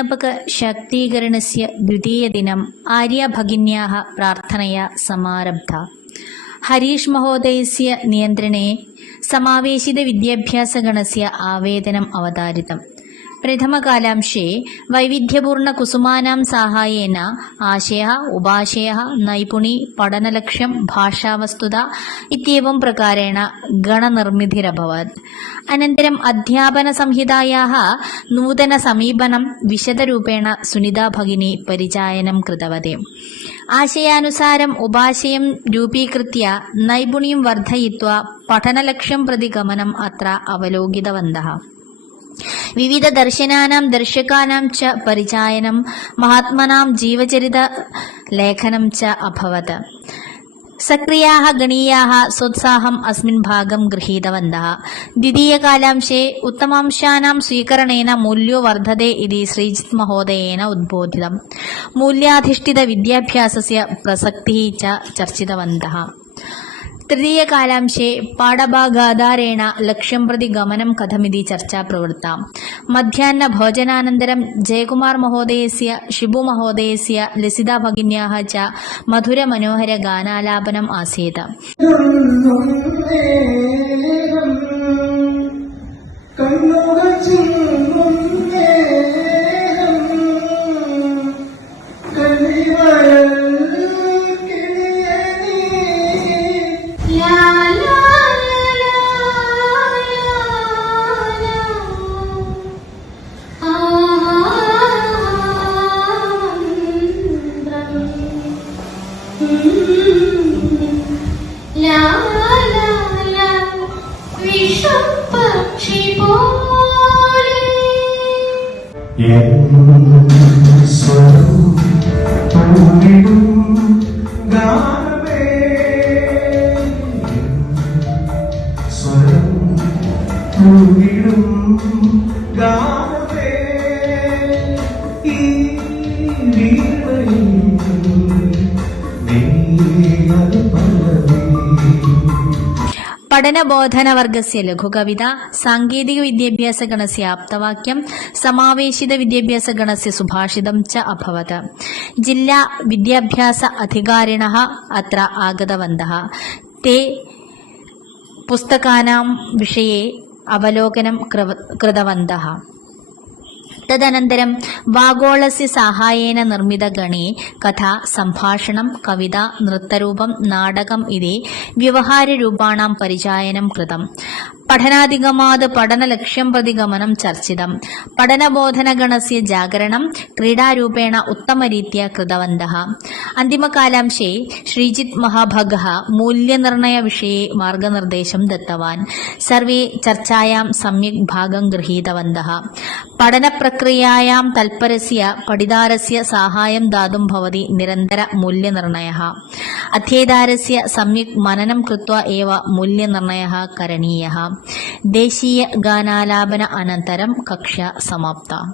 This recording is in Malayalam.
अध्यापक शक्तीकरणस्य द्वितीयदिनम् आर्यभगिन्याः प्रार्थनया समारब्धा। हरीश महोदयस्य नियन्त्रणे समावेशितविद्याभ्यासगणस्य आवेदनम् अवतारितम्। प्रथमकालांशे वैविध्यपूर्णकुसुमानां साहाय्येन आशयः, उपाशयः, नैपुणी, पठनलक्ष्यं, भाषावस्तुता इत्येवं प्रकारेण गणनिर्मितिरभवत्। अनन्तरम् अध्यापनसंहितायाः नूतनसमीपनं विशदरूपेण सुनीता भगिनी परिचायनं कृतवती। आशयानुसारम् उपाशयं रूपीकृत्य नैपुण्यं वर्धयित्वा पठनलक्ष्यं प्रति गमनम् अत्र अवलोकितवन्तः। विविध दर्शनानां दर्शकानां च परिचायनं, महात्मनां जीवचरितलेखनं च अभवत्। सक्रियाः गणीयाः सोत्साहम् अस्मिन् भागं गृहीतवन्तः। द्वितीयकालांशे उत्तमांशानां स्वीकरणेन मूल्यो वर्धते इति श्रीजित् महोदयेन उद्बोधितम्। मूल्याधिष्ठितविद्याभ्यासस्य प्रसक्तिः च चर्चितवन्तः। तृतीयकालांशे पाठभागाधारेण लक्ष्यं प्रति गमनं कथमिति चर्चा प्रवृत्ता। मध्याह्नभोजनानन्तरं जयकुमार महोदयस्य, शिबु महोदयस्य, लसिता भगिन्याः च मधुरमनोहरगानालापनम् आसीत्। പഠനബോധനവർഗस्य ലഘുകവിത, സാങ്കേതിക വിദ്യാഭ്യാസഗണस्य ആപ്തവാക്യം, समावेशित विद्याभ्यासगणस्य सुभाषितं च अभवत्। जिल्ला विद्याभ्यास अधिकारिणः अत्र आगतवन्तः। ते पुस्तकानां विषये अवलोकनं कृतवन्तः। तदनन्तरं वागोळस्य साहाय्येन निर्मितगणे कथा, सम्भाषणं, कविता, नृत्यरूपं, नाटकम् इति व्यवहाररूपाणां परिचायनं कृतम्। പഠനാധിഗമാത് പഠനലക്ഷ്യം പ്രതി ഗമനം ചർച്ചിതം. പഠനബോധനഗണസ്യ ജാഗരണം ക്രീഡാരൂപേണ ഉത്തമരീത്യ കൃതവന്തः. अन्तिमकालांशे श्रीजित् महाभागः मूल्यनिर्णयविषये मार्गनिर्देशं दत्तवान्. सर्वे चर्चायां सम्यक् भागं गृहीतवन्तः. പഠനപ്രക്രിയായാം തൽപരസ്യ പഠിതാരസ്യ സാഹായം ദാതും ഭവതി നിരന്തര മൂല്യനിർണയः. അധ്യേതാരസ്യ सम्यक् മനനം കൃത്वा एव മൂല്യനിർണയः करणीयः. ദേശീയ ഗാനാലാപന അനന്തരം കക്ഷ സമാപ്ത.